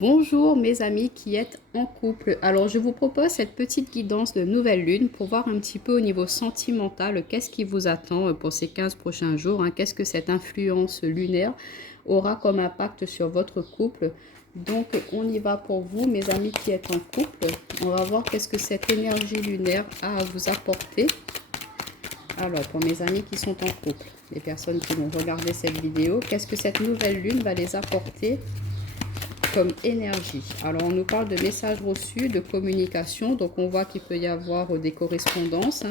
Bonjour mes amis qui êtes en couple. Alors je vous propose cette petite guidance de nouvelle lune pour voir un petit peu au niveau sentimental qu'est-ce qui vous attend pour ces 15 prochains jours, hein. Qu'est-ce que cette influence lunaire aura comme impact sur votre couple. Donc on y va pour vous mes amis qui êtes en couple. On va voir qu'est-ce que cette énergie lunaire a à vous apporter. Alors pour mes amis qui sont en couple, les personnes qui vont regarder cette vidéo, qu'est-ce que cette nouvelle lune va les apporter comme énergie? Alors on nous parle de messages reçus, de communication, donc on voit qu'il peut y avoir des correspondances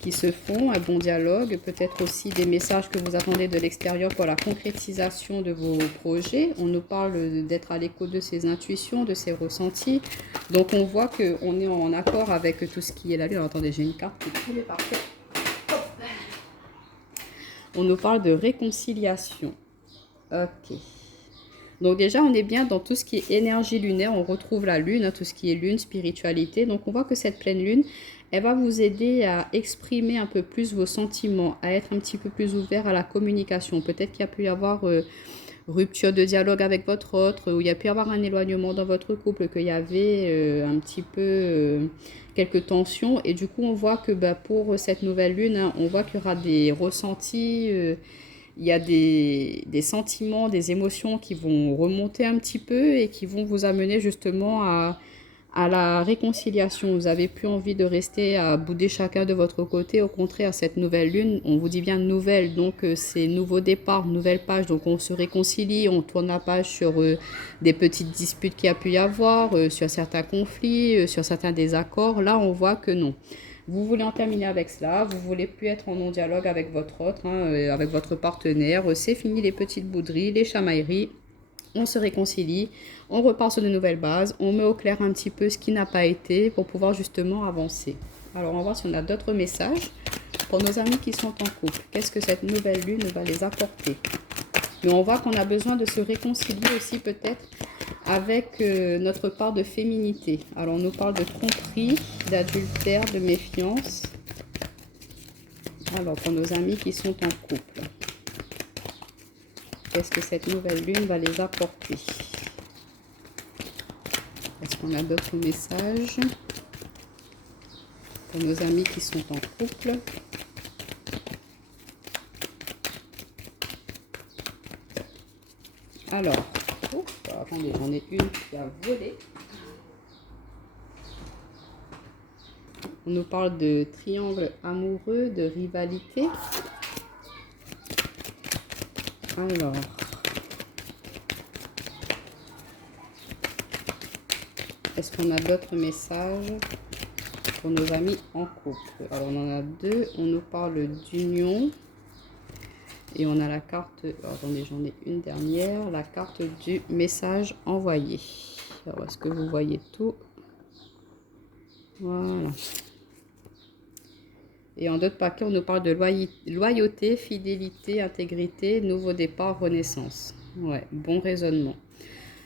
qui se font, un bon dialogue, peut-être aussi des messages que vous attendez de l'extérieur pour la concrétisation de vos projets. On nous parle d'être à l'écoute de ses intuitions, de ses ressentis, donc on voit qu'on est en accord avec tout ce qui est la lune. Alors, attendez, j'ai une carte qui est tombée par terre. On nous parle de réconciliation. Ok. Donc déjà, on est bien dans tout ce qui est énergie lunaire. On retrouve la lune, hein, tout ce qui est lune, spiritualité. Donc on voit que cette pleine lune, elle va vous aider à exprimer un peu plus vos sentiments, à être un petit peu plus ouvert à la communication. Peut-être qu'il y a pu y avoir rupture de dialogue avec votre autre, ou il y a pu y avoir un éloignement dans votre couple, qu'il y avait un petit peu quelques tensions. Et du coup, on voit que pour cette nouvelle lune, hein, on voit qu'il y aura des ressentis... il y a des sentiments, des émotions qui vont remonter un petit peu et qui vont vous amener justement à la réconciliation. Vous n'avez plus envie de rester à bouder chacun de votre côté. Au contraire, cette nouvelle lune, on vous dit bien nouvelle, donc c'est nouveau départ, nouvelle page. Donc on se réconcilie, on tourne la page sur des petites disputes qu'il y a pu y avoir, sur certains conflits, sur certains désaccords. Là, on voit que non. Vous voulez en terminer avec cela, vous voulez plus être en non-dialogue avec votre autre, hein, avec votre partenaire. C'est fini les petites bouderies, les chamailleries. On se réconcilie, on repart sur de nouvelles bases, on met au clair un petit peu ce qui n'a pas été pour pouvoir justement avancer. Alors on va voir si on a d'autres messages pour nos amis qui sont en couple. Qu'est-ce que cette nouvelle lune va les apporter? Mais on voit qu'on a besoin de se réconcilier aussi peut-être avec notre part de féminité. Alors on nous parle de tromperie, d'adultère, de méfiance. Alors pour nos amis qui sont en couple, qu'est-ce que cette nouvelle lune va les apporter? Est-ce qu'on a d'autres messages pour nos amis qui sont en couple? Alors, attendez, j'en ai une qui a volé. On nous parle de triangle amoureux, de rivalité. Alors, est-ce qu'on a d'autres messages pour nos amis en couple? Alors, on en a deux. On nous parle d'union. Et on a la carte, attendez, j'en ai une dernière, la carte du message envoyé. Alors, est-ce que vous voyez tout? Voilà. Et en d'autres paquets, on nous parle de loyauté, fidélité, intégrité, nouveau départ, renaissance. Ouais, bon raisonnement.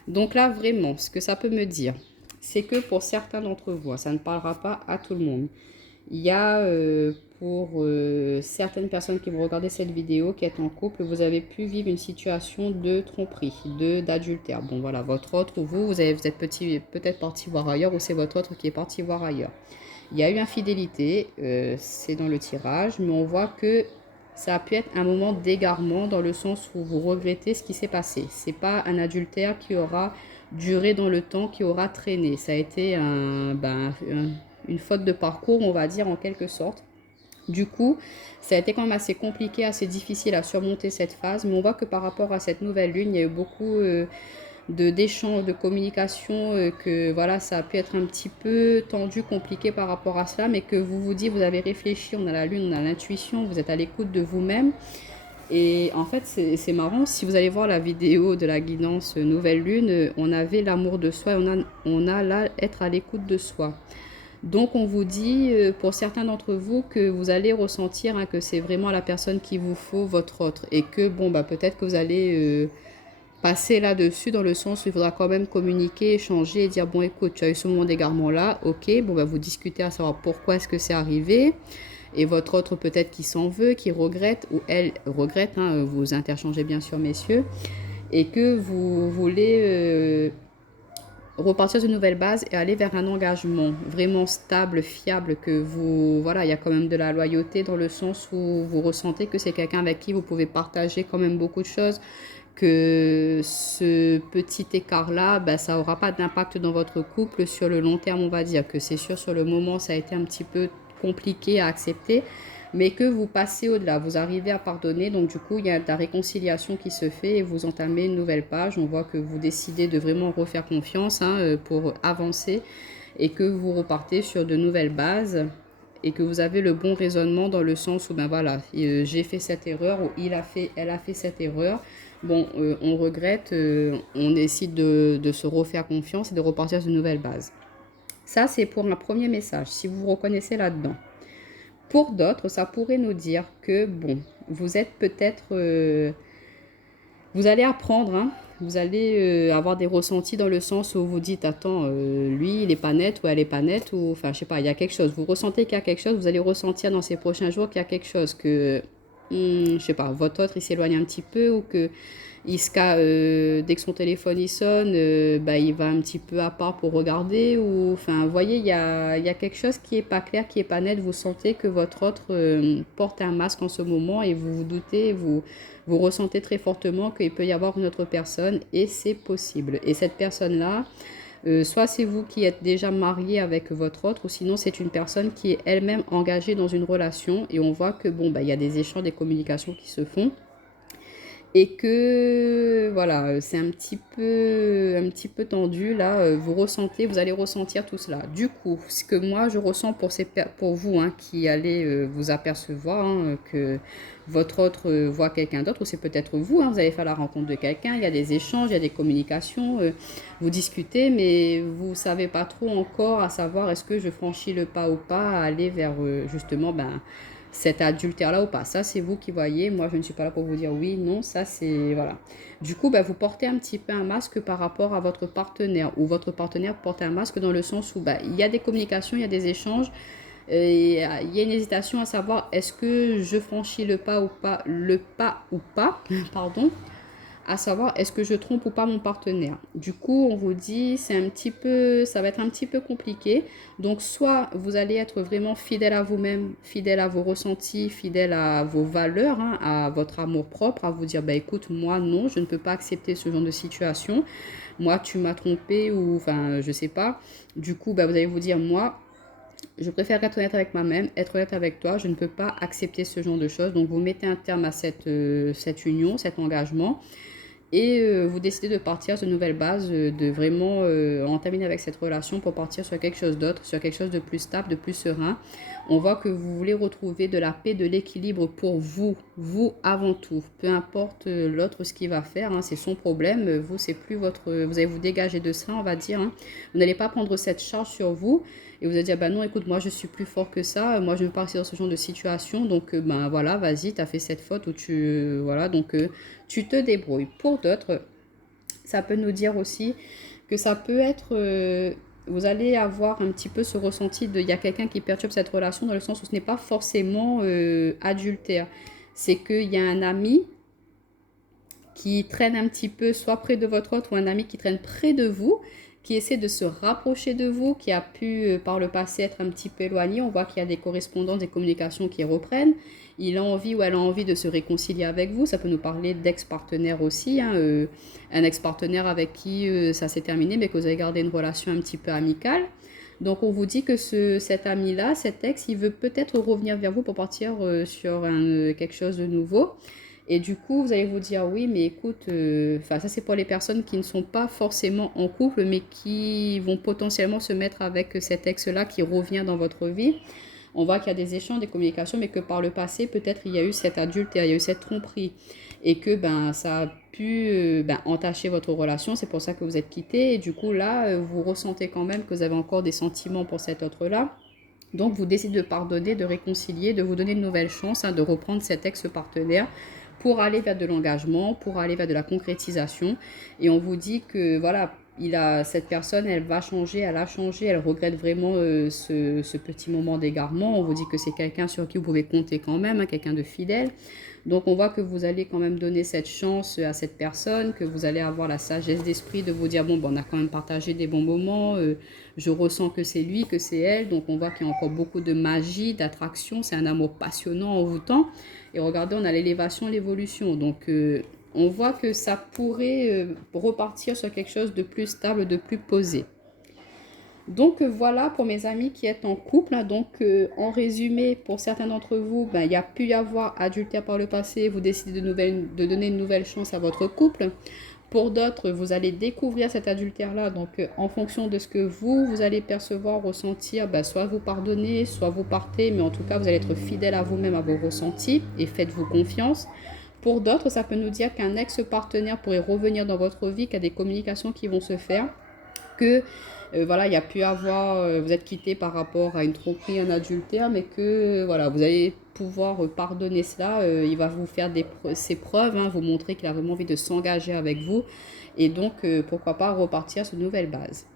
Donc là, vraiment, ce que ça peut me dire, c'est que pour certains d'entre vous, ça ne parlera pas à tout le monde. Il y a pour certaines personnes qui vont regarder cette vidéo, qui est en couple, vous avez pu vivre une situation de tromperie, d'adultère. Bon voilà, votre autre ou vous êtes peut-être parti voir ailleurs, ou c'est votre autre qui est parti voir ailleurs. Il y a eu infidélité, c'est dans le tirage, mais on voit que ça a pu être un moment d'égarement dans le sens où vous regrettez ce qui s'est passé. C'est pas un adultère qui aura duré dans le temps, qui aura traîné. Ça a été une faute de parcours, on va dire, en quelque sorte. Du coup, ça a été quand même assez compliqué, assez difficile à surmonter cette phase. Mais on voit que par rapport à cette nouvelle lune, il y a eu beaucoup d'échanges, de communication, que voilà, ça a pu être un petit peu tendu, compliqué par rapport à cela. Mais que vous vous dites, vous avez réfléchi, on a la lune, on a l'intuition, vous êtes à l'écoute de vous-même. Et en fait, c'est marrant, si vous allez voir la vidéo de la guidance Nouvelle Lune, on avait l'amour de soi, et on a là être à l'écoute de soi. Donc on vous dit, pour certains d'entre vous, que vous allez ressentir que c'est vraiment la personne qu'il vous faut, votre autre. Et que bon, peut-être que vous allez passer là-dessus dans le sens où il faudra quand même communiquer, échanger et dire, bon écoute, tu as eu ce moment d'égarement là, ok, bon vous discutez à savoir pourquoi est-ce que c'est arrivé. Et votre autre peut-être qui s'en veut, qui regrette, ou elle regrette, hein, vous interchangez bien sûr messieurs. et que vous voulez repartir sur une nouvelle base et aller vers un engagement vraiment stable, fiable, que vous, voilà, il y a quand même de la loyauté dans le sens où vous ressentez que c'est quelqu'un avec qui vous pouvez partager quand même beaucoup de choses, que ce petit écart-là, ben, ça n'aura pas d'impact dans votre couple sur le long terme, on va dire, que c'est sûr sur le moment, ça a été un petit peu compliqué à accepter, mais que vous passez au-delà, vous arrivez à pardonner, donc du coup, il y a de la réconciliation qui se fait et vous entamez une nouvelle page. On voit que vous décidez de vraiment refaire confiance pour avancer et que vous repartez sur de nouvelles bases et que vous avez le bon raisonnement dans le sens où, ben voilà, j'ai fait cette erreur ou elle a fait cette erreur. Bon, on regrette, on décide de se refaire confiance et de repartir sur de nouvelles bases. Ça, c'est pour un premier message, si vous vous reconnaissez là-dedans. Pour d'autres, ça pourrait nous dire que, bon, vous êtes peut-être... vous allez apprendre, hein, vous allez avoir des ressentis dans le sens où vous dites, attends, lui, il n'est pas net ou elle n'est pas nette, ou, enfin, je sais pas, il y a quelque chose. Vous ressentez qu'il y a quelque chose, vous allez ressentir dans ces prochains jours qu'il y a quelque chose, que, je sais pas, votre autre, il s'éloigne un petit peu, ou que dès que son téléphone il sonne, bah, il va un petit peu à part pour regarder. Ou, enfin, vous voyez, il y a quelque chose qui n'est pas clair, qui n'est pas net. Vous sentez que votre autre porte un masque en ce moment et vous vous doutez, vous ressentez très fortement qu'il peut y avoir une autre personne et c'est possible. Et cette personne-là, soit c'est vous qui êtes déjà marié avec votre autre, ou sinon c'est une personne qui est elle-même engagée dans une relation et on voit que bon, bah, il y a des échanges, des communications qui se font et que voilà, c'est un petit peu tendu là, vous allez ressentir tout cela. Du coup, ce que moi je ressens pour vous qui allez vous apercevoir que votre autre voit quelqu'un d'autre, ou c'est peut-être vous, vous allez faire la rencontre de quelqu'un, il y a des échanges, il y a des communications, vous discutez, mais vous ne savez pas trop encore à savoir est-ce que je franchis le pas ou pas à aller vers justement cet adultère-là ou pas. Ça, c'est vous qui voyez. Moi, je ne suis pas là pour vous dire oui, non, ça, c'est... Voilà. Du coup, vous portez un petit peu un masque par rapport à votre partenaire, ou votre partenaire porte un masque dans le sens où il y a des communications, il y a des échanges, et il y a une hésitation à savoir est-ce que je franchis le pas ou pas, pardon, à savoir est-ce que je trompe ou pas mon partenaire. Du coup, on vous dit ça va être un petit peu compliqué. Donc, soit vous allez être vraiment fidèle à vous-même, fidèle à vos ressentis, fidèle à vos valeurs, à votre amour propre, à vous dire, écoute, moi, non, je ne peux pas accepter ce genre de situation. Moi, tu m'as trompé ou, enfin, je sais pas. Du coup, vous allez vous dire, moi, je préfère être honnête avec moi-même, être honnête avec toi. Je ne peux pas accepter ce genre de choses. Donc, vous mettez un terme à cette union, cet engagement. Et vous décidez de partir sur une nouvelle base, de vraiment entamer avec cette relation pour partir sur quelque chose d'autre, sur quelque chose de plus stable, de plus serein. On voit que vous voulez retrouver de la paix, de l'équilibre pour vous avant tout. Peu importe l'autre ce qu'il va faire, c'est son problème. Vous, c'est plus votre... Vous allez vous dégager de ça, on va dire. Vous n'allez pas prendre cette charge sur vous et vous allez dire, non, écoute, moi, je suis plus fort que ça. Moi, je ne veux pas rester dans ce genre de situation. Donc, voilà, vas-y, tu as fait cette faute ou voilà, donc... tu te débrouilles. Pour d'autres, ça peut nous dire aussi que ça peut être... vous allez avoir un petit peu ce ressenti il y a quelqu'un qui perturbe cette relation dans le sens où ce n'est pas forcément adultère. C'est qu'il y a un ami qui traîne un petit peu soit près de votre autre ou un ami qui traîne près de vous, qui essaie de se rapprocher de vous, qui a pu par le passé être un petit peu éloigné. On voit qu'il y a des correspondances, des communications qui reprennent. Il a envie ou elle a envie de se réconcilier avec vous. Ça peut nous parler d'ex-partenaire aussi. Un ex-partenaire avec qui ça s'est terminé, mais que vous avez gardé une relation un petit peu amicale. Donc on vous dit que cet ami-là, cet ex, il veut peut-être revenir vers vous pour partir sur quelque chose de nouveau. Et du coup, vous allez vous dire, oui, mais écoute, ça c'est pour les personnes qui ne sont pas forcément en couple, mais qui vont potentiellement se mettre avec cet ex-là qui revient dans votre vie. On voit qu'il y a des échanges, des communications, mais que par le passé, peut-être il y a eu cet adultère, il y a eu cette tromperie. Et que ça a pu entacher votre relation, c'est pour ça que vous êtes quittés. Et du coup, là, vous ressentez quand même que vous avez encore des sentiments pour cet autre-là. Donc, vous décidez de pardonner, de réconcilier, de vous donner une nouvelle chance, de reprendre cet ex-partenaire pour aller vers de l'engagement, pour aller vers de la concrétisation. Et on vous dit que, voilà, cette personne, elle va changer, elle a changé, elle regrette vraiment ce petit moment d'égarement. On vous dit que c'est quelqu'un sur qui vous pouvez compter quand même, hein, quelqu'un de fidèle. Donc on voit que vous allez quand même donner cette chance à cette personne, que vous allez avoir la sagesse d'esprit de vous dire, bon, ben, on a quand même partagé des bons moments, je ressens que c'est lui, que c'est elle. Donc on voit qu'il y a encore beaucoup de magie, d'attraction, c'est un amour passionnant, envoûtant. Et regardez, on a l'élévation, l'évolution. Donc on voit que ça pourrait repartir sur quelque chose de plus stable, de plus posé. Donc voilà pour mes amis qui êtes en couple. Donc en résumé, pour certains d'entre vous, ben, il y a pu y avoir adultère par le passé, vous décidez de donner une nouvelle chance à votre couple. Pour d'autres, vous allez découvrir cet adultère-là. Donc en fonction de ce que vous allez percevoir, ressentir, ben, soit vous pardonnez, soit vous partez, mais en tout cas, vous allez être fidèle à vous-même, à vos ressentis, et faites-vous confiance. Pour d'autres, ça peut nous dire qu'un ex-partenaire pourrait revenir dans votre vie, qu'il y a des communications qui vont se faire, que voilà, il y a pu avoir, vous êtes quitté par rapport à une tromperie, un adultère, mais que voilà, vous allez pouvoir pardonner cela. Il va vous faire ses preuves, hein, vous montrer qu'il a vraiment envie de s'engager avec vous. Et donc, pourquoi pas repartir sur une nouvelle base.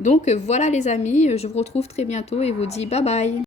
Donc, voilà les amis, je vous retrouve très bientôt et vous dis bye bye.